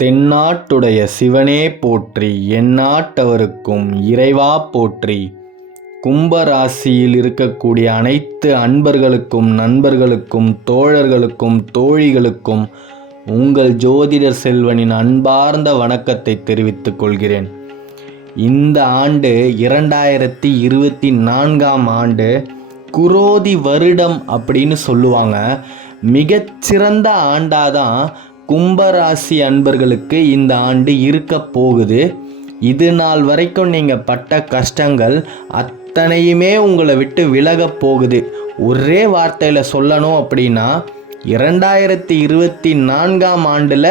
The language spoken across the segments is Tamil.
தென்னாட்டுடைய சிவனே போற்றி, எந்நாட்டவர்க்கும் இறைவா போற்றி. கும்பராசியில் இருக்கக்கூடிய அனைத்து அன்பர்களுக்கும், நண்பர்களுக்கும், தோழர்களுக்கும், தோழிகளுக்கும் உங்கள் ஜோதிடர் செல்வனின் அன்பார்ந்த வணக்கத்தை தெரிவித்துக் கொள்கிறேன். இந்த ஆண்டு 2024ஆம் ஆண்டு குரோதி வருடம் அப்படின்னு சொல்லுவாங்க. மிகச்சிறந்த ஆண்டாதான் கும்பராசி அன்பர்களுக்கு இந்த ஆண்டு இருக்க போகுது. இது நாள் வரைக்கும் நீங்கள் பட்ட கஷ்டங்கள் அத்தனையுமே உங்களை விட்டு விலக போகுது. ஒரே வார்த்தையில் சொல்லணும் அப்படின்னா 2024ஆம் ஆண்டில்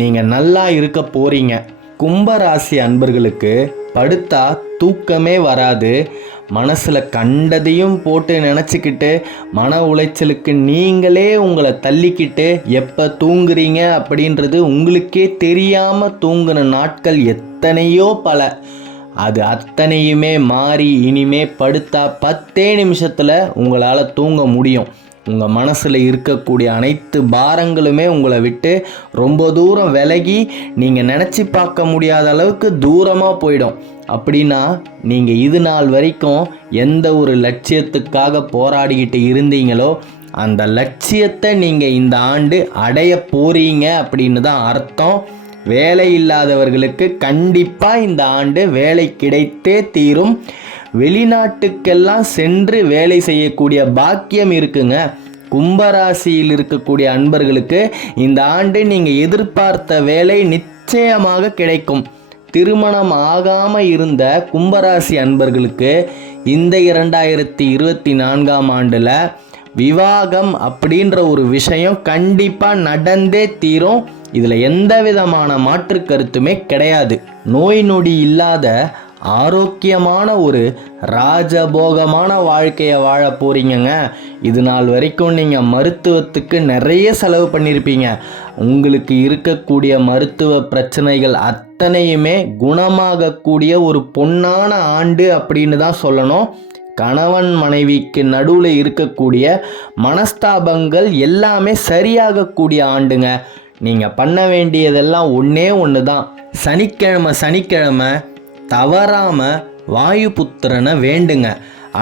நீங்கள் நல்லா இருக்க போகிறீங்க. கும்பராசி அன்பர்களுக்கு படுத்தா தூக்கமே வராது. மனசில் கண்டதையும் போட்டு நினச்சிக்கிட்டு மன உளைச்சலுக்கு நீங்களே உங்களை தள்ளிக்கிட்டு எப்போ தூங்குறீங்க அப்படின்றது உங்களுக்கே தெரியாமல் தூங்குன நாட்கள் எத்தனையோ பல. அது அத்தனையுமே மாறி இனிமே படுத்தா 10 நிமிஷத்தில் உங்களால் தூங்க முடியும். உங்கள் மனசில் இருக்கக்கூடிய அனைத்து பாரங்களுமே உங்களை விட்டு ரொம்ப தூரம் விலகி நீங்கள் நினச்சி பார்க்க முடியாத அளவுக்கு தூரமாக போயிடும். அப்படின்னா நீங்கள் இது நாள் வரைக்கும் எந்த ஒரு லட்சியத்துக்காக போராடிக்கிட்டு இருந்தீங்களோ அந்த லட்சியத்தை நீங்கள் இந்த ஆண்டு அடைய போகிறீங்க அப்படின்னு தான் அர்த்தம். வேலை இல்லாதவர்களுக்கு கண்டிப்பாக இந்த ஆண்டு வேலை கிடைத்தே தீரும். வெளிநாட்டுக்கெல்லாம் சென்று வேலை செய்யக்கூடிய பாக்கியம் இருக்குங்க. கும்பராசியில் இருக்கக்கூடிய அன்பர்களுக்கு இந்த ஆண்டு நீங்கள் எதிர்பார்த்த வேலை நிச்சயமாக கிடைக்கும். திருமணம் ஆகாமல் இருந்த கும்பராசி அன்பர்களுக்கு இந்த 2024ஆம் ஆண்டில் விவாகம் அப்படின்ற ஒரு விஷயம் கண்டிப்பாக நடந்தே தீரும். இதில் எந்த விதமான மாற்று கருத்துமே கிடையாது. நோய் நொடி இல்லாத ஆரோக்கியமான ஒரு ராஜபோகமான வாழ்க்கையை வாழ போகிறீங்கங்க. இது நாள் வரைக்கும் நீங்கள் மருத்துவத்துக்கு நிறைய செலவு பண்ணியிருப்பீங்க. உங்களுக்கு இருக்கக்கூடிய மருத்துவ பிரச்சனைகள் அத்தனையுமே குணமாகக்கூடிய ஒரு பொன்னான ஆண்டு அப்படின்னு தான் சொல்லணும். கணவன் மனைவிக்கு நடுவில் இருக்கக்கூடிய மனஸ்தாபங்கள் எல்லாமே சரியாகக்கூடிய ஆண்டுங்க. நீங்கள் பண்ண வேண்டியதெல்லாம் ஒன்று தான். சனிக்கிழமை தவறாமல் வாயுபுத்திரனை வேண்டுங்க.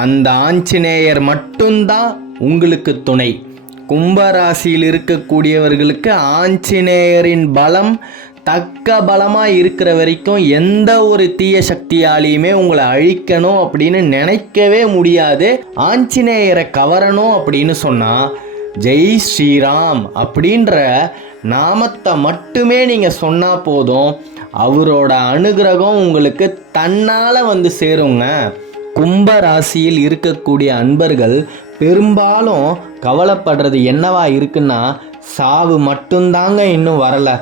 அந்த ஆஞ்சநேயர் மட்டும்தான் உங்களுக்கு துணை. கும்பராசியில் இருக்கக்கூடியவர்களுக்கு ஆஞ்சநேயரின் பலம் தக்க பலமாக இருக்கிற வரைக்கும் எந்த ஒரு தீய சக்தியாலையுமே உங்களை அழிக்கணும் அப்படின்னு நினைக்கவே முடியாது. ஆஞ்சநேயரை கவரணும் அப்படின்னு சொன்னால் ஜெய் ஸ்ரீராம் அப்படின்ற நாமத்தை மட்டுமே நீங்கள் சொன்னால் போதும். அவரோட அனுகிரகம் உங்களுக்கு தன்னால் வந்து சேருங்க. கும்பராசியில் இருக்கக்கூடிய அன்பர்கள் பெரும்பாலும் கவலைப்படுறது என்னவா இருக்குன்னா, சாவு மட்டும்தாங்க இன்னும் வரலை,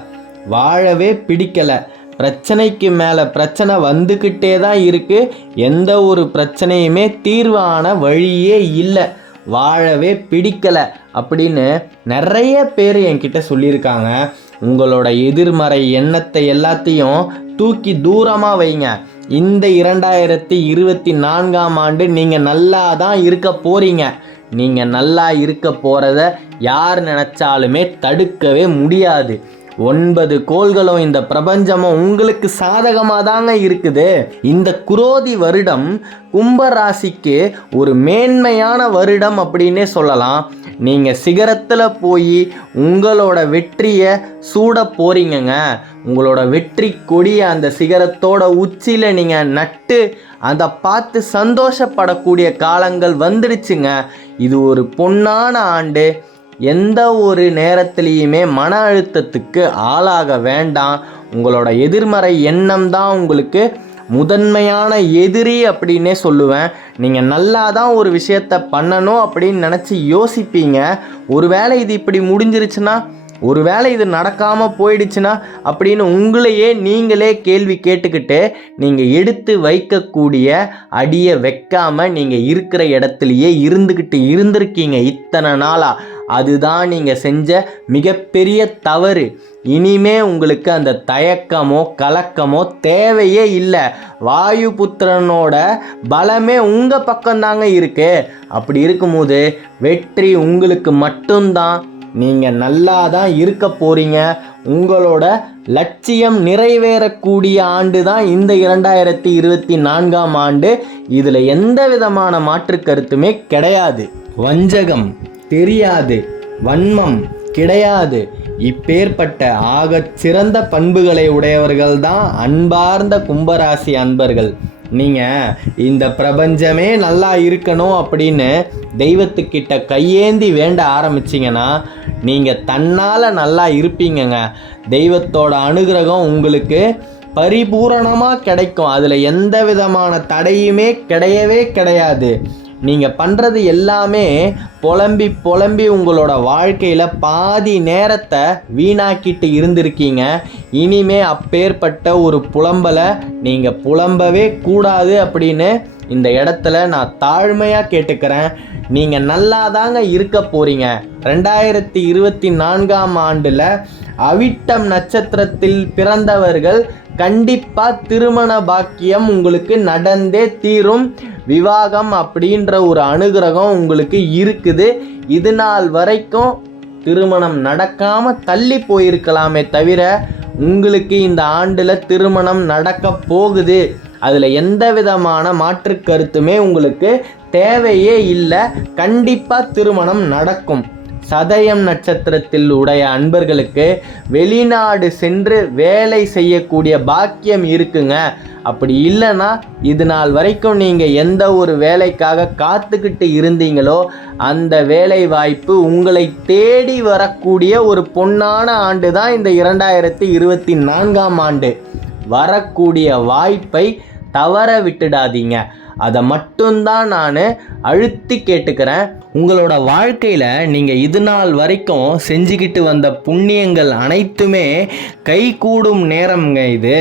வாழவே பிடிக்கலை, பிரச்சனைக்கு மேலே பிரச்சனை வந்துக்கிட்டே தான் இருக்குது, எந்த ஒரு பிரச்சனையுமே தீர்வான வழியே இல்லை, வாழவே பிடிக்கலை அப்படின்னு நிறைய பேர் என்கிட்ட சொல்லியிருக்காங்க. உங்களோட எதிர்மறை எண்ணத்தை எல்லாத்தையும் தூக்கி தூரமாக வைங்க. இந்த 2024ஆம் ஆண்டு நீங்கள் நல்லா தான் இருக்க போகிறீங்க. நீங்கள் நல்லா இருக்க போகிறத யார் நினச்சாலுமே தடுக்கவே முடியாது. 9 கோள்களும் இந்த பிரபஞ்சமும் உங்களுக்கு சாதகமாக தாங்க இருக்குது. இந்த குரோதி வருடம் கும்பராசிக்கு ஒரு மேன்மையான வருடம் அப்படின்னே சொல்லலாம். நீங்கள் சிகரத்தில் போய் உங்களோட வெற்றியை சூட போகிறீங்கங்க. உங்களோட வெற்றி கொடியை அந்த சிகரத்தோட உச்சியில் நீங்கள் நட்டு அதை பார்த்து சந்தோஷப்படக்கூடிய காலங்கள் வந்துடுச்சுங்க. இது ஒரு பொன்னான ஆண்டு. எந்த ஒரு நேரத்துலையுமே மன அழுத்தத்துக்கு ஆளாக வேண்டாம். உங்களோட எதிர்மறை எண்ணம் தான் உங்களுக்கு முதன்மையான எதிரி அப்படின்னே சொல்லுவேன். நீங்கள் நல்லா தான் ஒரு விஷயத்தை பண்ணணும் அப்படின்னு நினச்சி யோசிப்பீங்க. ஒருவேளை இது இப்படி முடிஞ்சிருச்சுன்னா, ஒருவேளை இது நடக்காமல் போயிடுச்சுன்னா அப்படின்னு உங்களையே நீங்களே கேள்வி கேட்டுக்கிட்டு நீங்கள் எடுத்து வைக்கக்கூடிய அடியை வைக்காமல் நீங்கள் இருக்கிற இடத்துலையே இருந்திருக்கீங்க இத்தனை நாளாக. அதுதான் நீங்கள் செஞ்ச மிகப்பெரிய தவறு. இனிமே உங்களுக்கு அந்த தயக்கமோ கலக்கமோ தேவையே இல்லை. வாயுபுத்திரனோட பலமே உங்கள் பக்கம்தாங்க இருக்கு. அப்படி இருக்கும்போது வெற்றி உங்களுக்கு மட்டும்தான். நீங்கள் நல்லா தான் இருக்க போகிறீங்க. உங்களோட லட்சியம் நிறைவேறக்கூடிய ஆண்டு தான் இந்த 2024ஆம் ஆண்டு. இதில் எந்த விதமான மாற்று கருத்துமே கிடையாது. வஞ்சகம் தெரியாது, வன்மம் கிடையாது. இப்பேற்பட்ட ஆகச் சிறந்த பண்புகளை உடையவர்கள் தான் அன்பார்ந்த கும்பராசி அன்பர்கள். நீங்கள் இந்த பிரபஞ்சமே நல்லா இருக்கணும் அப்படின்னு தெய்வத்துக்கிட்ட கையேந்தி வேண்ட ஆரம்பிச்சிங்கன்னா நீங்கள் தன்னால் நல்லா இருப்பீங்கங்க. தெய்வத்தோட அனுகிரகம் உங்களுக்கு பரிபூரணமாக கிடைக்கும். அதில் எந்த விதமான தடையுமே கிடையவே கிடையாது. நீங்கள் பண்ணுறது எல்லாமே புலம்பி உங்களோட வாழ்க்கையில் பாதி நேரத்தை வீணாக்கிட்டு இருந்திருக்கீங்க. இனிமே அப்பேற்பட்ட ஒரு புலம்பலை நீங்கள் புலம்பவே கூடாது அப்படின்னு இந்த இடத்துல நான் தாழ்மையாக கேட்டுக்கிறேன். நீங்கள் நல்லா தாங்க இருக்க போகிறீங்க. 2024ஆம் ஆண்டில் அவிட்டம் நட்சத்திரத்தில் பிறந்தவர்கள் கண்டிப்பாக திருமண பாக்கியம் உங்களுக்கு நடந்தே தீரும். விவாகம் அப்படின்ற ஒரு அனுகிரகம் உங்களுக்கு இருக்குது. இது நாள் வரைக்கும் திருமணம் நடக்காமல் தள்ளி போயிருக்கலாமே தவிர உங்களுக்கு இந்த ஆண்டில் திருமணம் நடக்க போகுது. அதில் எந்த விதமான மாற்று கருத்துமே உங்களுக்கு தேவையே இல்லை. கண்டிப்பாக திருமணம் நடக்கும். சதயம் நட்சத்திரத்தில் உடைய அன்பர்களுக்கு வெளிநாடு சென்று வேலை செய்யக்கூடிய பாக்கியம் இருக்குங்க. அப்படி இல்லைன்னா இது நாள் வரைக்கும் நீங்கள் எந்த ஒரு வேலைக்காக காத்துக்கிட்டு இருந்தீங்களோ அந்த வேலை வாய்ப்பு உங்களை தேடி வரக்கூடிய ஒரு பொன்னான ஆண்டு தான் இந்த 2024ஆம் ஆண்டு. வரக்கூடிய வாய்ப்பை தவற விட்டுடாதீங்க. அதை மட்டும்தான் நான் அழுத்தி கேட்டுக்கிறேன். உங்களோட வாழ்க்கையில் நீங்கள் இது நாள் வரைக்கும் செஞ்சுக்கிட்டு வந்த புண்ணியங்கள் அனைத்துமே கைகூடும் நேரம்ங்க இது.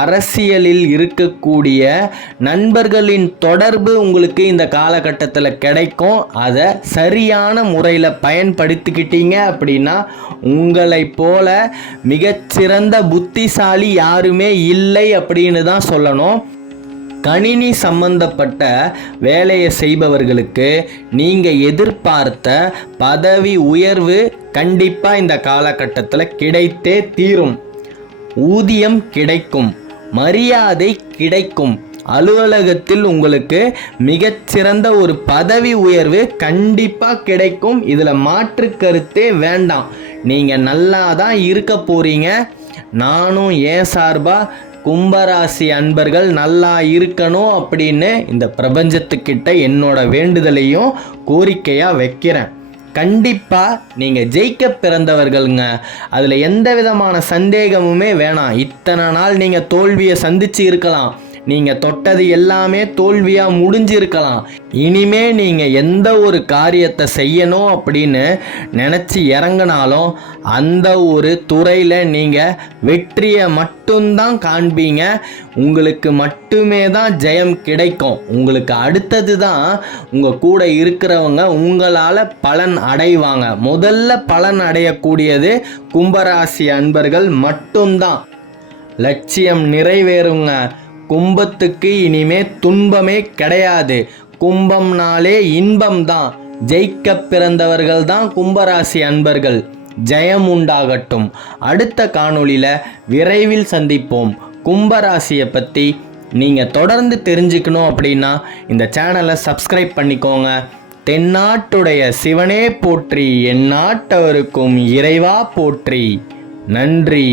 அரசியலில் இருக்கக்கூடிய நண்பர்களின் தொடர்பு உங்களுக்கு இந்த காலகட்டத்தில் கிடைக்கும். அதை சரியான முறையில் பயன்படுத்திக்கிட்டீங்க அப்படின்னா உங்களை போல மிகச்சிறந்த புத்திசாலி யாருமே இல்லை அப்படின்னு தான் சொல்லணும். கணினி சம்பந்தப்பட்ட வேலையை செய்பவர்களுக்கு நீங்கள் எதிர்பார்த்த பதவி உயர்வு கண்டிப்பாக இந்த காலகட்டத்தில் கிடைத்தே தீரும். ஊதியம் கிடைக்கும், மரியாதை கிடைக்கும். அலுவலகத்தில் உங்களுக்கு மிகச்சிறந்த ஒரு பதவி உயர்வு கண்டிப்பாக கிடைக்கும். இதில் மாற்று கருத்தே வேண்டாம். நீங்கள் நல்லா தான் இருக்க போகிறீங்க. நானும் ஏன் சார்பாக கும்பராசி அன்பர்கள் நல்லா இருக்கணும் அப்படின்னு இந்த பிரபஞ்சத்துக்கிட்ட என்னோட வேண்டுதலையும் கோரிக்கையாக வைக்கிறேன். கண்டிப்பாக நீங்கள் ஜெயிக்க பிறந்தவர்கள்ங்க. அதில் எந்த விதமான சந்தேகமுமே வேணாம். இத்தனை நாள் நீங்கள் தோல்வியை சந்தித்து இருக்கலாம். நீங்கள் தொட்டது எல்லாமே தோல்வியாக முடிஞ்சிருக்கலாம். இனிமே நீங்கள் எந்த ஒரு காரியத்தை செய்யணும் அப்படின்னு நினச்சி இறங்கினாலும் அந்த ஒரு துறையில் நீங்கள் வெற்றியை மட்டும்தான் காண்பீங்க. உங்களுக்கு மட்டுமே தான் ஜெயம் கிடைக்கும். உங்களுக்கு அடுத்தது தான் உங்கள் கூட இருக்கிறவங்க உங்களால் பலன் அடைவாங்க. முதல்ல பலன் அடையக்கூடியது கும்பராசி அன்பர்கள் மட்டும்தான். லட்சியம் நிறைவேறுங்க. கும்பத்துக்கு இனிமே துன்பமே கிடையாது. கும்பம்னாலே இன்பம்தான். ஜெயிக்க பிறந்தவர்கள் தான் கும்பராசி அன்பர்கள். ஜெயம் உண்டாகட்டும். அடுத்த காணொளியில் விரைவில் சந்திப்போம். கும்பராசியை பற்றி நீங்கள் தொடர்ந்து தெரிஞ்சுக்கணும் அப்படின்னா இந்த சேனலை சப்ஸ்கிரைப் பண்ணிக்கோங்க. தென்னாட்டுடைய சிவனே போற்றி, எந்நாட்டவருக்கும் இறைவா போற்றி. நன்றி.